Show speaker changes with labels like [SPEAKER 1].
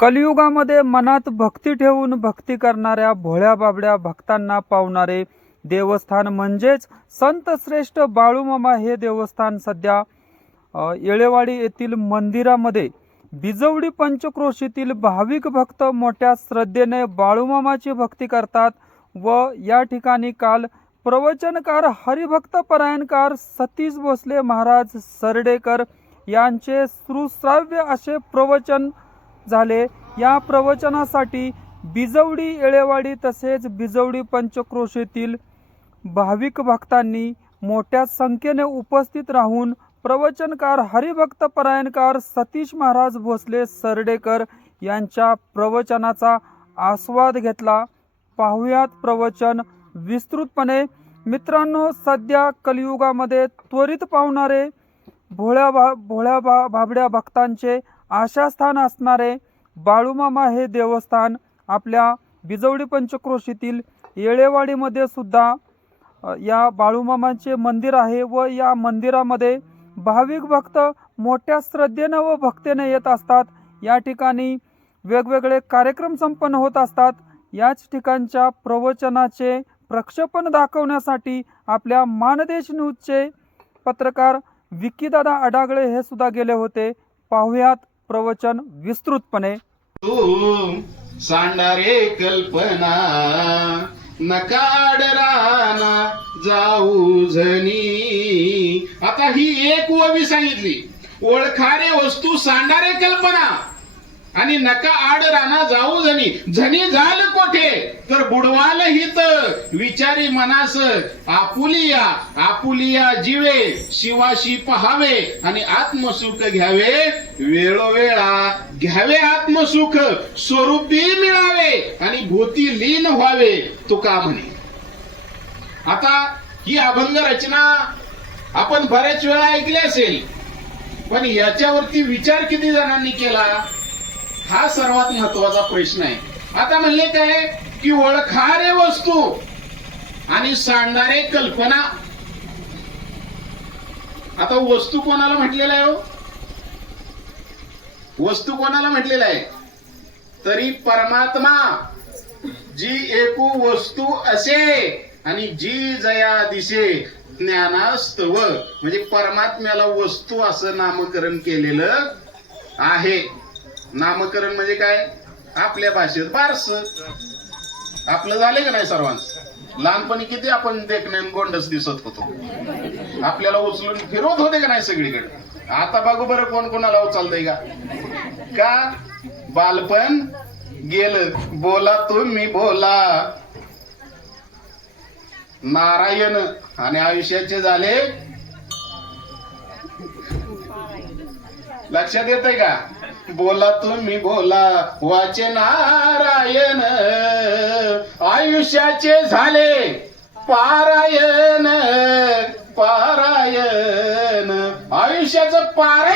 [SPEAKER 1] कलियुगामध्ये मनात भक्ती ठेवून भक्ती करणाऱ्या भोळ्या बाबड्या भक्तांना पावणारे देवस्थान म्हणजेच संतश्रेष्ठ बाळूमामा हे देवस्थान सध्या येळेवाडी येथील मंदिरामध्ये. बिजवडी पंचक्रोशीतील भाविक भक्त मोठ्या श्रद्धेने बाळूमामाची भक्ती करतात व या ठिकाणी काल प्रवचनकार हरिभक्त परायणकार सतीश भोसले महाराज सरडेकर यांचे सुश्राव्य असे प्रवचन झाले. या प्रवचनासाठी बिजवडी येळेवाडी तसेच बिजवडी पंचक्रोशीतील भाविक भक्तांनी मोठ्या संख्येने उपस्थित राहून प्रवचनकार हरिभक्त परायणकार सतीश महाराज भोसले सरडेकर यांच्या प्रवचनाचा आस्वाद घेतला. पाहुयात प्रवचन विस्तृतपणे. मित्रांनो सध्या कलियुगामध्ये त्वरित पावणारे भोळ्या बा भोळ्या बा भाबड्या भक्तांचे आशास्थान असणारे बाळूमामा हे देवस्थान आपल्या बिजवडी पंचक्रोशीतील येळेवाडीमध्ये सुद्धा या बाळूमामांचे मंदिर आहे व या मंदिरामध्ये भाविक भक्त मोठ्या श्रद्धेनं व भक्तीने येत असतात. या ठिकाणी वेगवेगळे कार्यक्रम संपन्न होत असतात. याच ठिकाणच्या प्रवचनाचे प्रक्षेपण दाखवण्यासाठी आपल्या मानदेश न्यूजचे पत्रकार विक्कीदादा अडागळे हे सुद्धा गेले होते. पाहुयात प्रवचन विस्तृतपणे.
[SPEAKER 2] सांडारे कल्पना नकाड राना जाऊ झनी. आता ही एक ओवी सांगितली. ओळखारे वस्तू सांडारे कल्पना आणि नका आड राना जाऊ झनी. झनी झाल कोठे? तर बुडवाल हित. विचारी मनास आपुलिया आपुलिया जीवे शिवाशी पहावे आणि आत्मसुख घ्यावे. वेळोवेळा घ्यावे आत्मसुख स्वरूपी मिळावे आणि भूती लीन व्हावे तुका म्हणे. आता ही अभंग रचना आपण बऱ्याच वेळा ऐकली असेल पण याच्यावरती विचार किती जणांनी केला? हा सर्वात महत्त्वाचा प्रश्न आहे. आता म्हणले काय? की ओळखारे वस्तू. आणि सांडणारे कल्पना. आता वस्तू कोणाला म्हटलेला आहे हो? वस्तू कोणाला म्हटलेला आहे? तरी परमात्मा जी एकू वस्तू असे आणि जी जया दिसे ज्ञानास्तव म्हणजे परमात्म्याला वस्तू असं नामकरण केलेलं आहे. नामकरण म्हणजे काय? आपल्या भाषेत बारस. आपलं झाले का नाही सर्वांचं? लहानपणी किती आपण देखणे गोंडस दिसत होतो. आपल्याला उचलून फिरवत होते का नाही सगळीकडे? आता बघू बरं कोण कोणाला उचलतंय का? का? बालपण गेलं बोला तुम्ही बोला. नारायण आणि आयुष्याचे झाले. लक्षात येते का? बोला तुम्ही बोला. वाचे नारायण. आयुष्याचे झाले. पारायण पारायण. आयुष्याचं पारायण